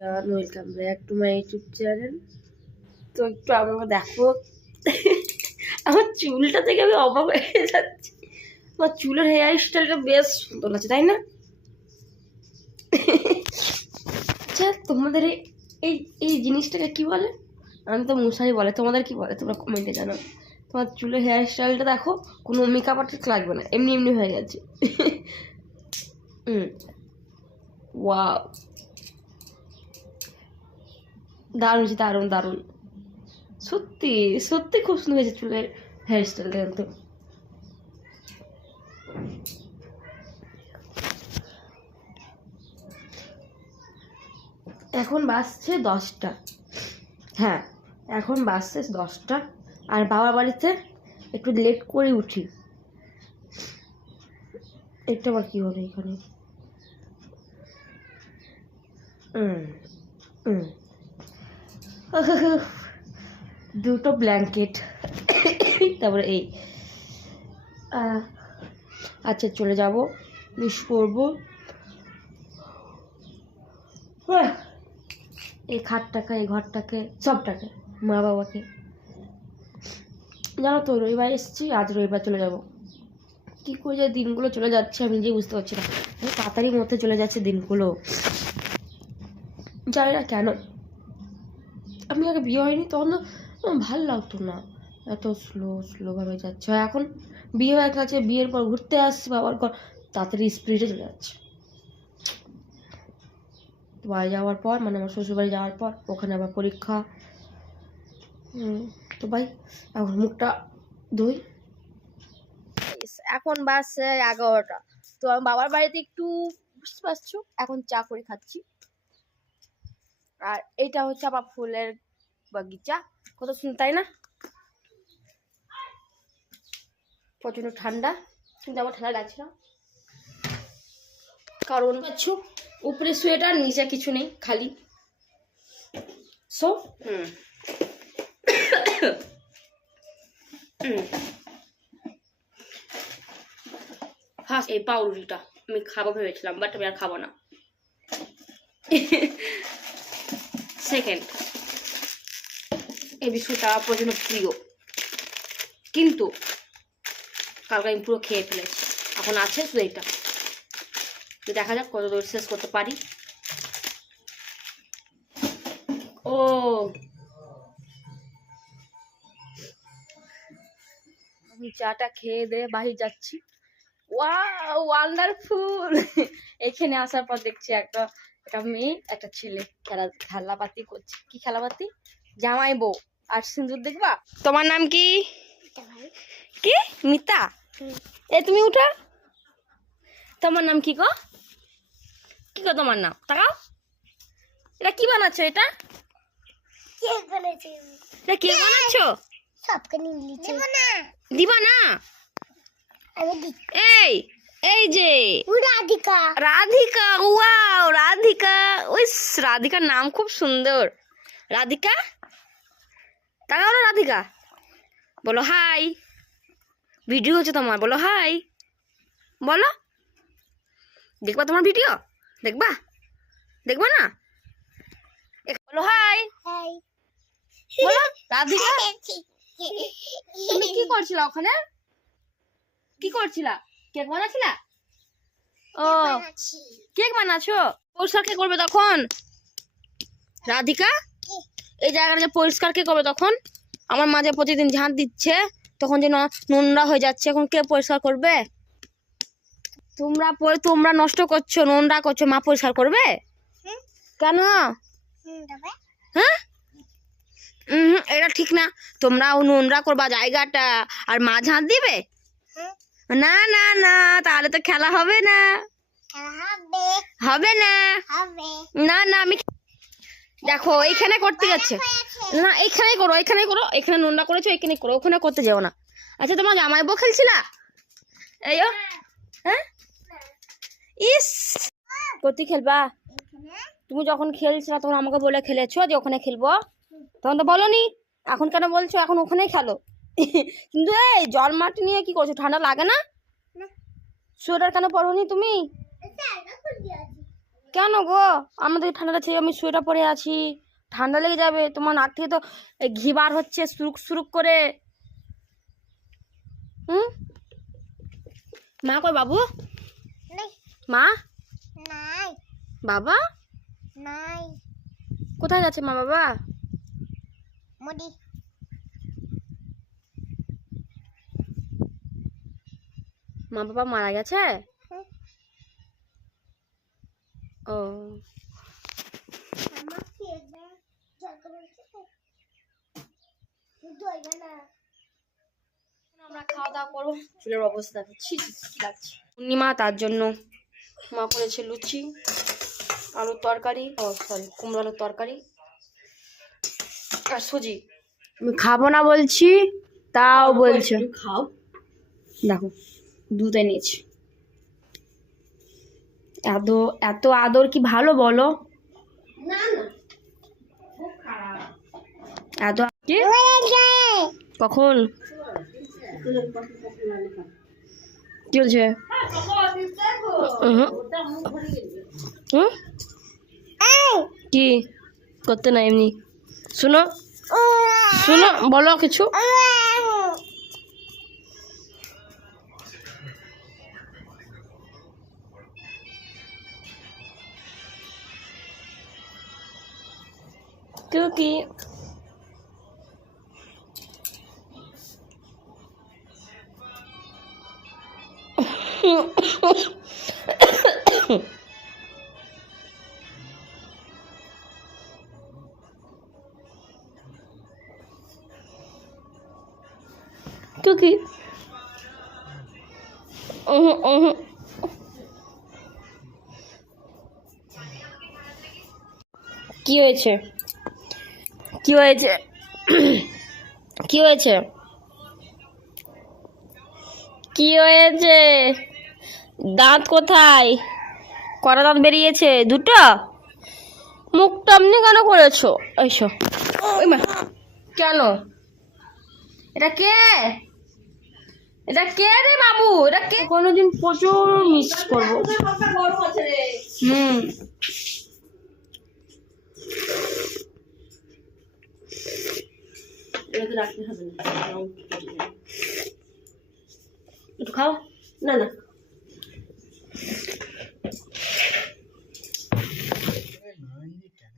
Welcome back to my YouTube channel তো একটু আমাকে দেখো। আমার চুলটা থেকে আমি অবাক হয়ে যাচ্ছি। আমার চুলের হেয়ার স্টাইলটা বেশ সুন্দর লাগছে, তাই না? আচ্ছা তোমাদের এই- এই জিনিসটাকে কি বলে? আমি তো মশারি বলে, তোমাদের কি বলে? তোমরা কমেন্টে জানো তোমার চুলের হেয়ার স্টাইলটা দেখো, কোনো মেকআপ আর্টিস্ট লাগবে না, এমনি এমনি হয়ে গেছে। হুম। ওয়াও দারুণ হয়েছে, দারুণ দারুণ। সত্যি সত্যি খুব সুন্দর হয়েছে চুলের হেয়ার স্টাইলটা কিন্তু এখন বাসছে দশটা। হ্যাঁ এখন বাজছে দশটা। আর বাবার বাড়িতে একটু লেট করে উঠি। এটা আবার কী হবে এখানে? হুম হুম দুটো ব্ল্যাঙ্কেট তারপরে এই আচ্ছা চলে যাব। মিস করব। এই খাটটাকে, এই ঘরটাকে, সবটাকে, মা বাবাকে। জানো তো, রবিবার এসেছি, আজ রবিবার চলে যাব। কী করে যে দিনগুলো চলে যাচ্ছে আমি নিজেই বুঝতে পারছি না। তাড়াতাড়ির মধ্যে চলে যাচ্ছে দিনগুলো। জানি না কেন। আমি আগে বিয়ে হয়নি, তখন আমার ভালো লাগতো না। এত স্লো স্লোভাবে যাচ্ছে। এখন বিয়ে হয়ে গেছে, বিয়ের পর ঘুরতে আসছি বাবার ঘর, তাড়াতাড়ি স্পিডে চলে যাচ্ছে। বাড়ি যাওয়ার পর মানে আমার শ্বশুরবাড়ি যাওয়ার পর, ওখানে আবার পরীক্ষা। তো ভাই, এখন মুখটা ধুই। এখন বাসে এগারোটা। তো আমি বাবার বাড়িতে একটু বুঝতে পারছ? এখন চা করে খাচ্ছি। আর এইটা হচ্ছে আমার ফুলের বাগিচা। কত সুন্দর তাই না? প্রচণ্ড ঠান্ডা। কিন্তু আমার ঠান্ডা লাগছে না। কারণ পাচ্ছ? উপরে সোয়েটার নিচে কিছু নেই খালি। সো হুম। ফার্স্ট এই পাউরুটিটা। আমি খাব ভেবেছিলাম বাট আমি আর খাব না। সেকেন্ড। এই বিস্কুটটা আমার প্রচণ্ড প্রিয়। কিন্তু কালকে আমি পুরো খেয়ে ফেলেছি। এখন আছে শুধু এইটা। দেখা যাক কত দূর শেষ করতে পারি। ও। আমি চাটা খেয়ে দিয়ে বাড়ি যাচ্ছি। ওয়াও ওয়ান্ডারফুল এখানে আসার পর দেখছি একটা একটা মেয়ে একটা ছেলে। খেলা খেলাপাতি করছে। কি খেলাপাতি? জামাই বউ। আর সিন্দুর দেখবা? তোমার নাম কি? কি? মিতা? এ তুমি উঠা। তোমার নাম কি গো? কি গো তোমার নাম? তাকাও। এটা কি বানাচ্ছো এটা? কেক বানাইছি এটা কে বানাচ্ছো? সবকে নিয়ে লিচে না। দিবা না এই! এই যে। রাধিকা। রাধিকা ওয়াও রাধিকা। ওই রাধিকার নাম খুব সুন্দর। রাধিকা? তাকাও না রাধিকা। বলো হাই। ভিডিও হচ্ছে তোমার বলো হাই। বলো। দেখবা তোমার ভিডিও? দেখবা? দেখবা না? বলো হাই। হাই। বলো রাধিকা? তুমি কি করছিলা ওখানে? কি করছিলা? কেক বানাচ্ছিলা ও। কেক বানাচ্ছো। পরিষ্কার কে করবে তখন? রাধিকা? এই জায়গাটা যে পরিষ্কার কে করবে তখন? আমার মাঝে প্রতিদিন ঝাঁট দিচ্ছে তখন যেন নোংরা হয়ে যাচ্ছে। এখন কে পরিষ্কার করবে? তোমরা পরে তোমরা নষ্ট করছ নোংরা করছ মা পরিষ্কার করবে? কেন? হ্যাঁ? এটা ঠিক না। তোমরা ও নোংরা করবা জায়গাটা। আর মা ঝাঁট দিবে? না না না তাহলে তো খেলা হবে না। হবে। না। না না আমি দেখো এইখানে করতে যাচ্ছে। না এইখানেই করো এইখানেই করো এখানে নোংরা করেছ এখানে করো ওখানে করতে যাও না। আচ্ছা তোমার জামাই বউ খেলছিলা? এই ও, হ্যাঁ? ইস করতে খেলবা? তুমি যখন খেলছিলা তখন আমাকে বলে খেলেছো যে ওখানে খেলব। তখন তো বলনি। এখন কেন বলছো? এখন ওখানেই খেলো। কিন্তু এই জল মাটি নিয়ে কি করছ? ঠান্ডা লাগে না। সোয়েটার কেন পরোনি তুমি? কেন গো? আমাদের ঠান্ডা লাগছে আমি সোয়েটার পরে আছি। ঠান্ডা লেগে যাবে। তোমার নাক থেকে তো ঘি বার হচ্ছে সুরুক সুরুক করে। হুম? মা কই বাবু? মা? নাই। বাবা? নাই। কোথায় যাচ্ছে মা বাবা? মুদি। মা বাবা মারা গেছে? ও। আমার খাওয়া দাওয়া করব। চুলের অবস্থা ছি ছি, ছি, কি লাগছে। পূর্ণিমা তার জন্য মা করেছে লুচি আলুর তরকারি ও সরি কুমড়ো আলুর তরকারি আর সুজি। আমি খাব না বলছি তাও বলছে খাও। দেখো। দুধ এনেছি এত এত আদর কি ভালো বলো? এত কখন? কি? কি? করতে না এমনি। শুনো। শুনো বলো কিছু। কি? কি? উহুম, উহুম। কি হয়েছে? কি হয়েছে? কি হয়েছে? কি হয়েছে? দাঁত কোথায়? কটা দাঁত বেরিয়েছে? দুটো? মুখটা এমনি কেন করেছ? এইসো কেন? এটা কে? এটা কে রে বাবু? এটা কে? কোনোদিন প্রচুর মিস করব। হুম। একটু খাও। না না।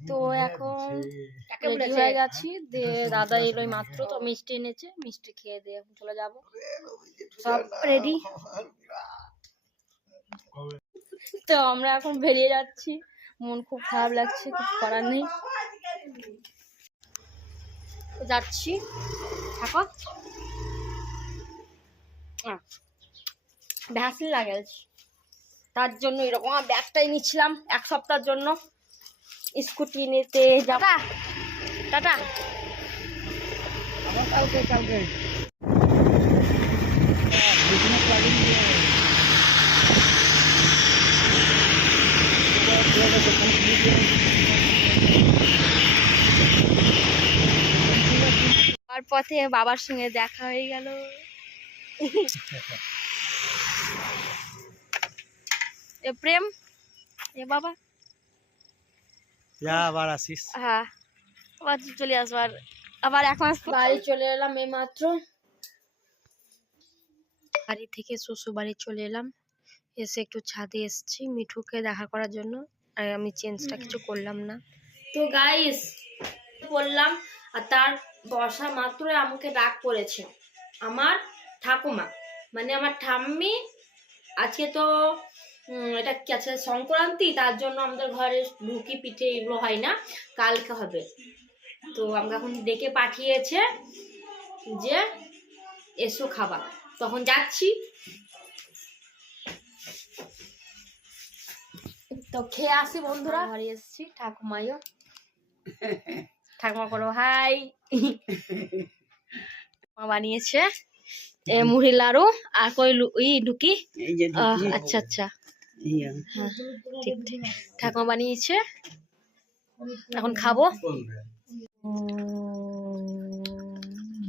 তো এখন রেডি হয়ে গেছি। দিয়ে দাদা এলো মাত্র তো মিষ্টি এনেছে মিষ্টি খেয়ে দিয়ে এখন চলে যাব। সব রেডি। তো আমরা এখন বেরিয়ে যাচ্ছি। মন খুব খারাপ লাগছে কিছু করার নেই। যাচ্ছি। থাকো। ভ্যাসিন লাগাইছি তার জন্য এরকম আমার ব্যাগটাই নিচ্ছিলাম এক সপ্তাহের জন্য। স্কুটি নিতে যাব। টাটা। কালকে কালকে। আর পথে বাবার সঙ্গে দেখা হয়ে গেল। এ প্রেম? এ বাবা? যা আবার আসিস। হ্যাঁ। আবার চলে আসব আর আবার এক মাস বাড়ি চলে এলাম এই মাত্র। বাড়ি থেকে শ্বশুর বাড়ি চলে এলাম। এসে একটু ছাদে এসেছি মিঠুকে দেখা করার জন্য। আর আমি চেঞ্জটা কিছু করলাম না। তো গাইস বললাম আর তার বসা মাত্রই আমাকে ডাক পড়েছে। আমার ঠাকুমা। মানে আমার ঠাম্মি আজকে তো এটা কি আছে সংক্রান্তি তার জন্য আমাদের ঘরে ঢুকি পিঠে এগুলো হয় না কালকে হবে। তো আমাকে এখন ডেকে পাঠিয়েছে যে এসো খাবা। তখন যাচ্ছি। তো খেয়ে আসি বন্ধুরা। ঘরে এসেছি ঠাকুমাইও। ঠাকুমা করো হাই। মা বানিয়েছে এ মুড়ি লাড়ু আর কই ই ঢুকি। আহ, আচ্ছা আচ্ছা। হ্যাঁ ঠিক ঠিক। ঠাকুমা বানিয়েছে। এখন খাব।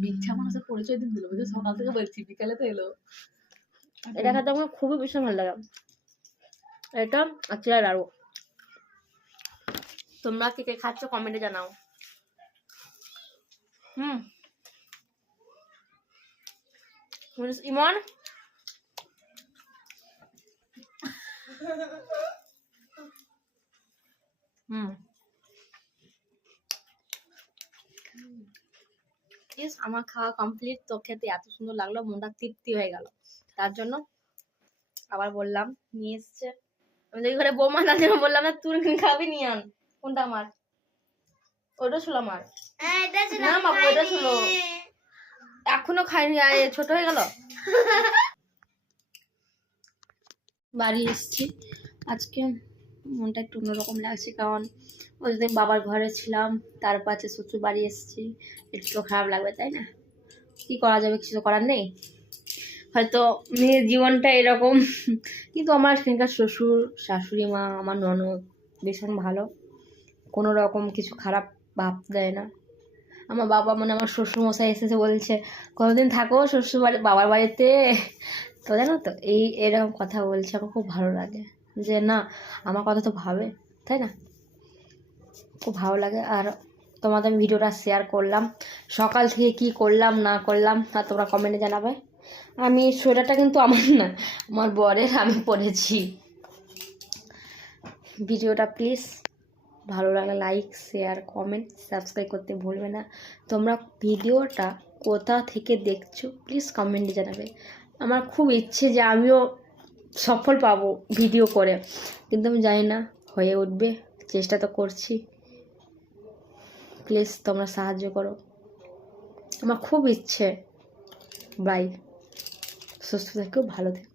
মিথ্যা মানুষের পরিচয় দিন দিল সকাল থেকে বলছি বিকালে তো এলো। এটা খেতে আমার খুবই ভীষণ ভালো লাগে। এটা লাড়ু। তোমরা কে কে খাচ্ছ কমেন্টে জানাও। ইমন আমার খাওয়া কমপ্লিট তো খেতে এত সুন্দর লাগল, মনটা তৃপ্তি হয়ে গেল। তার জন্য আবার বললাম, নিয়ে এসছে। আমি দেখি ঘরে বৌমা তার জন্য বললাম, না তুই খাবি, নিয়ে আন। কোনটা আমার? ওটা ছিল আমার। না বাবু ওটা ছিল এখনও খাইনি আর ছোট হয়ে গেল? বাড়ি এসেছি। আজকে মনটা একটু অন্যরকম লাগছে কারণ ওই দিন বাবার ঘরে ছিলাম তার পাশে শ্বশুর বাড়ি এসেছি একটু খারাপ লাগবে তাই না? কি করা যাবে কিছু তো করার নেই। হয়তো মেয়ের জীবনটা এরকম কিন্তু আমার সেখানকার শ্বশুর শাশুড়ি মা আমার ননদ ভীষণ ভালো। কোনো রকম কিছু খারাপ ভাবতে দেয় না। আমার বাবা মানে আমার শ্বশুর মশাই এসেছে বলছে কতদিন থাকো শ্বশুর বাড়ি বাবার বাড়িতে। তো জানো তো, এই এরকম কথা বলছে, আমার খুব ভালো লাগে। যে না, আমার কথা তো ভাবে, তাই না? খুব ভালো লাগে। আর তোমাদের আমি ভিডিওটা শেয়ার করলাম, সকাল থেকে কি করলাম, না করলাম, আর তোমরা কমেন্টে জানাবে। আমি সোয়েটারটা কিন্তু আমার না, আমার বরের, আমি পরেছি। ভিডিওটা প্লিজ ভালো লাগলে লাইক শেয়ার কমেন্ট সাবস্ক্রাইব করতে ভুলবে না। তোমরা ভিডিওটা কোথা থেকে দেখছ প্লিজ কমেন্টে জানাবে। আমার খুব ইচ্ছে যে আমিও সফল পাবো ভিডিও করে। কিন্তু আমি জানি না, হয়ে উঠবে, চেষ্টা তো করছি। প্লিজ তোমরা সাহায্য করো। আমার খুব ইচ্ছে। বাই সুস্থ থেকেও ভালো থেকো।